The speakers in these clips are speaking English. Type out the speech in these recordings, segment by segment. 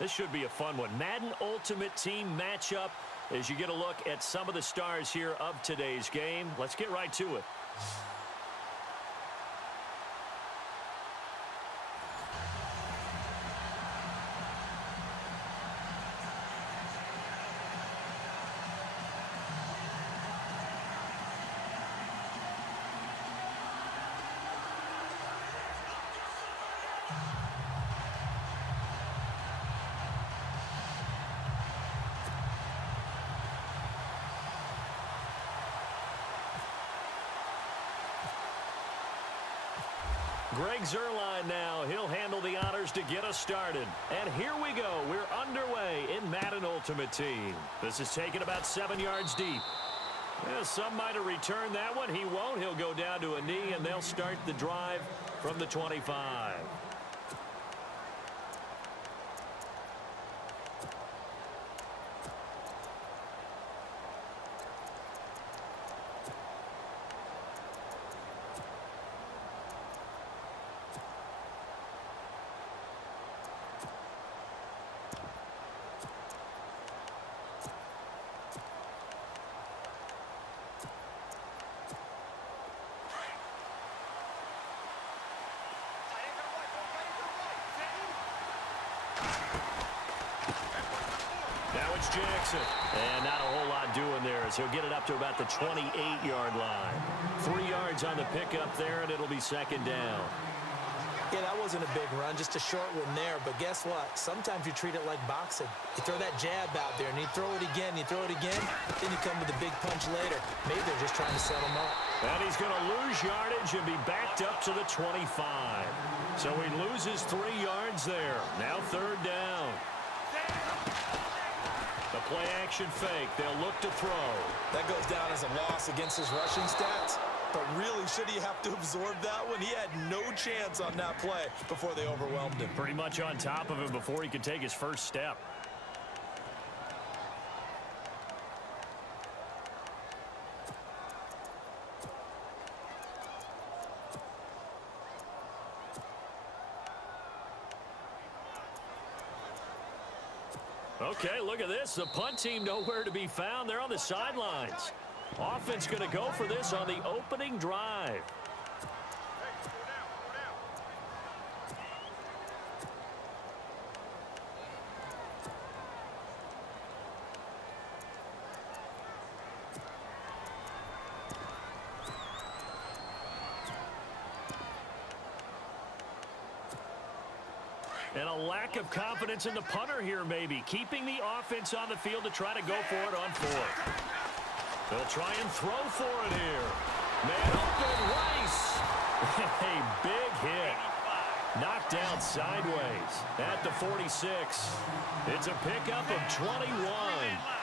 This should be a fun one. Madden Ultimate Team matchup as you get a look at some of the stars here of today's game. Let's get right to it. Greg Zuerlein now. He'll handle the honors to get us started. And here we go. We're underway in Madden Ultimate Team. This is taken about 7 yards deep. Well, some might have returned that one. He won't. He'll go down to a knee, and they'll start the drive from the 25. Jackson. And not a whole lot doing there as he'll get it up to about the 28-yard line. 3 yards on the pickup there, and it'll be second down. Yeah, that wasn't a big run, just a short one there. But guess what? Sometimes you treat it like boxing. You throw that jab out there, and you throw it again, you throw it again, then you come with a big punch later. Maybe they're just trying to set him up. And he's going to lose yardage and be backed up to the 25. So he loses 3 yards there. Now third down. The play-action fake. They'll look to throw. That goes down as a loss against his rushing stats. But really, should he have to absorb that one? He had no chance on that play before they overwhelmed him. Pretty much on top of him before he could take his first step. Okay, look at this. The punt team nowhere to be found. They're on the sidelines. Offense going to go for this on the opening drive. And a lack of confidence in the punter here, maybe. Keeping the offense on the field to try to go for it on fourth. They'll try and throw for it here. Man open, Rice. A big hit. Knocked down sideways at the 46. It's a pickup of 21.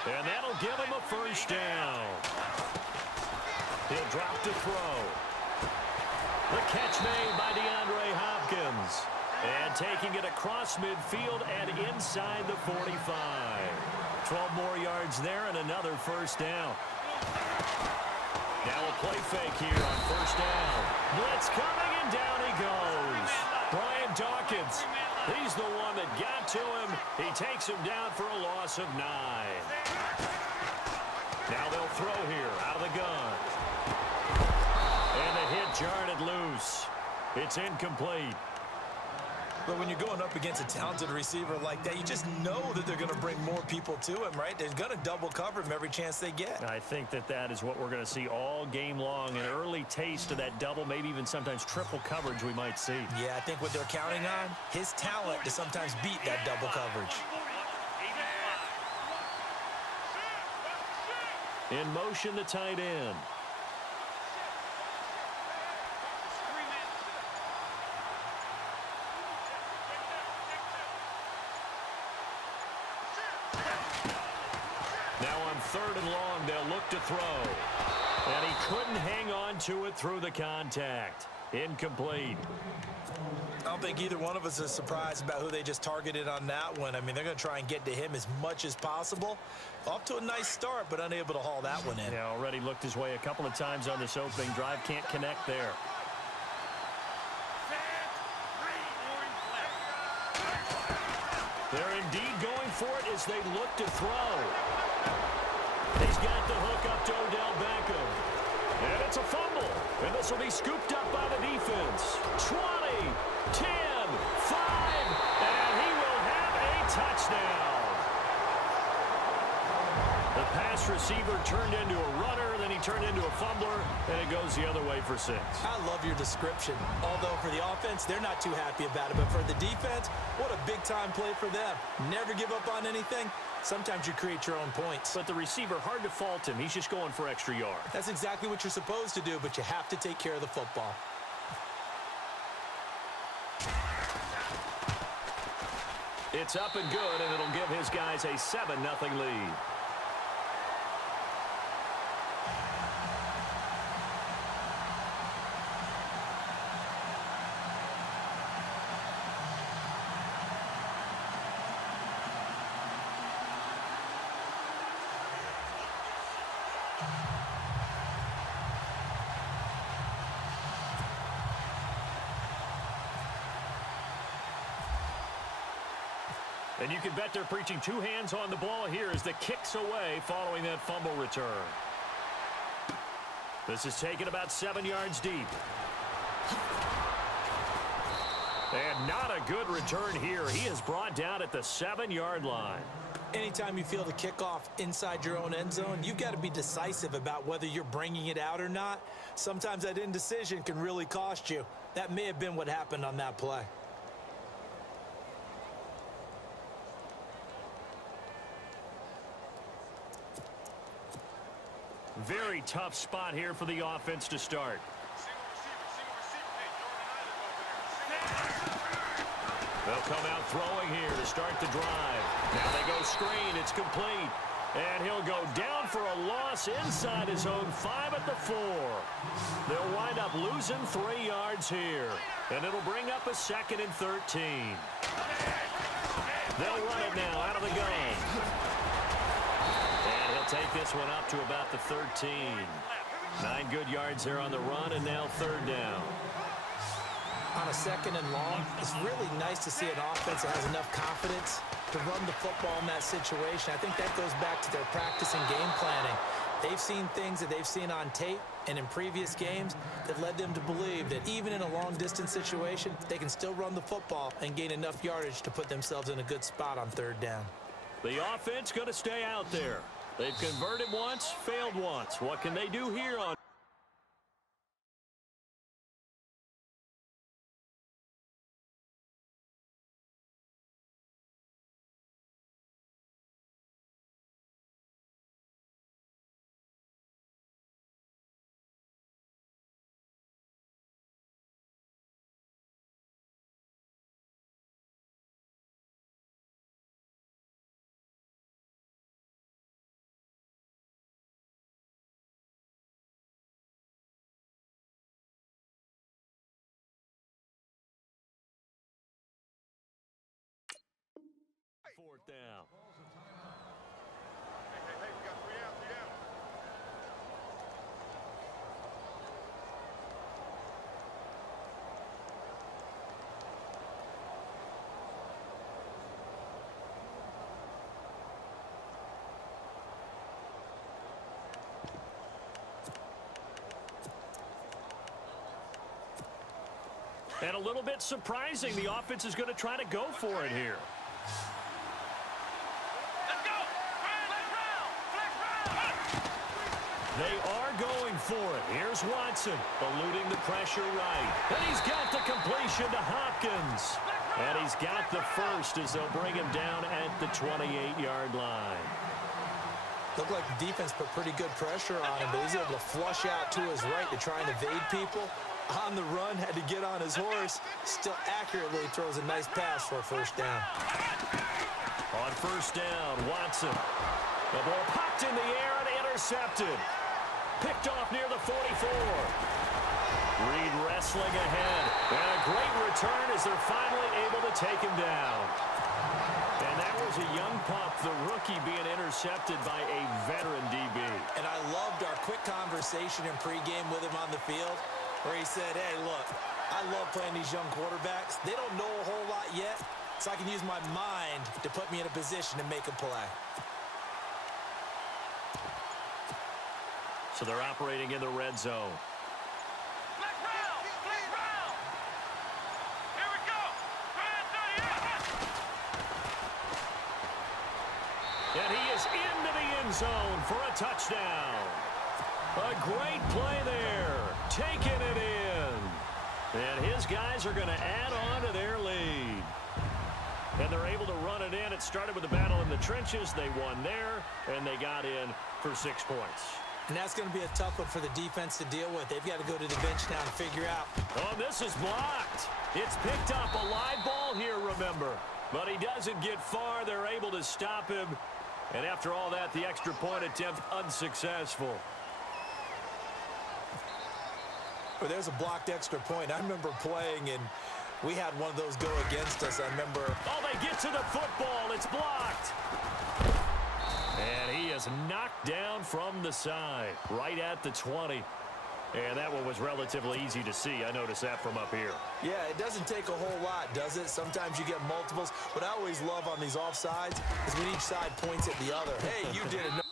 And that'll give him a first down. He'll drop to throw. The catch made by DeAndre Hopkins. And taking it across midfield and inside the 45. 12 more yards there and another first down. Now a play fake here on first down. Blitz coming and down he goes. Brian Dawkins. He's the one that got to him. He takes him down for a loss of 9. Now they'll throw here out of the gun. And the hit jarred it loose. It's incomplete. But when you're going up against a talented receiver like that, you just know that they're going to bring more people to him, right? They're going to double cover him every chance they get. I think that is what we're going to see all game long. An early taste of that double, maybe even sometimes triple coverage we might see. Yeah, I think what they're counting on, his talent to sometimes beat that double coverage. In motion, the tight end. Now on third and long, they'll look to throw. And he couldn't hang on to it through the contact. Incomplete. I don't think either one of us is surprised about who they just targeted on that one. I mean, they're going to try and get to him as much as possible. Off to a nice start, but unable to haul that one in. Yeah, already looked his way a couple of times on this opening drive. Can't connect there. They're indeed going for it as they look to throw. He's got the hook up to Odell Beckham. And it's a fumble. And this will be scooped up by the defense. 20, 10, 5, and he will have a touchdown. The pass receiver turned into a runner, then he turned into a fumbler, and it goes the other way for 6. I love your description. Although for the offense, they're not too happy about it. But for the defense, what a big-time play for them. Never give up on anything. Sometimes you create your own points. But the receiver, hard to fault him. He's just going for extra yard. That's exactly what you're supposed to do, but you have to take care of the football. It's up and good, and it'll give his guys a 7-0 lead. And you can bet they're preaching 2 hands on the ball here as the kick's away following that fumble return. This is taken about 7 yards deep. And not a good return here. He is brought down at the 7-yard line. Anytime you feel the kickoff inside your own end zone, you've got to be decisive about whether you're bringing it out or not. Sometimes that indecision can really cost you. That may have been what happened on that play. Very tough spot here for the offense to start. They'll come out throwing here to start the drive. Now they go screen. It's complete. And he'll go down for a loss inside his own 5 at the 4. They'll wind up losing 3 yards here. And it'll bring up a 2nd and 13. They'll run it now out of the gun. And he'll take this one up to about the 13. 9 good yards there on the run, and now 3rd down. On a 2nd and long, it's really nice to see an offense that has enough confidence to run the football in that situation. I think that goes back to their practice and game planning. They've seen things that they've seen on tape and in previous games that led them to believe that even in a long-distance situation, they can still run the football and gain enough yardage to put themselves in a good spot on 3rd down. The offense going to stay out there. They've converted once, failed once. What can they do here on? Fourth down. Hey, we got 3 out, 3 down. And a little bit surprising, the offense is going to try to go for it here. They are going for it. Here's Watson, eluding the pressure right. And he's got the completion to Hopkins. And he's got the first as they'll bring him down at the 28-yard line. Looked like the defense put pretty good pressure on him, but he's able to flush out to his right to try and evade people. On the run, had to get on his horse. Still accurately throws a nice pass for a 1st down. On 1st down, Watson. The ball popped in the air and intercepted. Picked off near the 44. Reed wrestling ahead. And a great return as they're finally able to take him down. And that was a young pup, the rookie, being intercepted by a veteran DB. And I loved our quick conversation in pregame with him on the field where he said, hey, look, I love playing these young quarterbacks. They don't know a whole lot yet, so I can use my mind to put me in a position to make a play. So they're operating in the red zone. Black round! Black round! Here we go! And he is into the end zone for a touchdown. A great play there. Taking it in. And his guys are going to add on to their lead. And they're able to run it in. It started with a battle in the trenches. They won there, and they got in for 6 points. And that's going to be a tough one for the defense to deal with. They've got to go to the bench now and figure out. Oh, this is blocked. It's picked up. A live ball here, remember. But he doesn't get far. They're able to stop him. And after all that, the extra point attempt unsuccessful. Well, there's a blocked extra point. I remember playing, and we had one of those go against us. I remember. Oh, they get to the football. It's blocked. And he is knocked down from the side, right at the 20. And that one was relatively easy to see. I noticed that from up here. Yeah, it doesn't take a whole lot, does it? Sometimes you get multiples. What I always love on these offsides is when each side points at the other. Hey, you did it.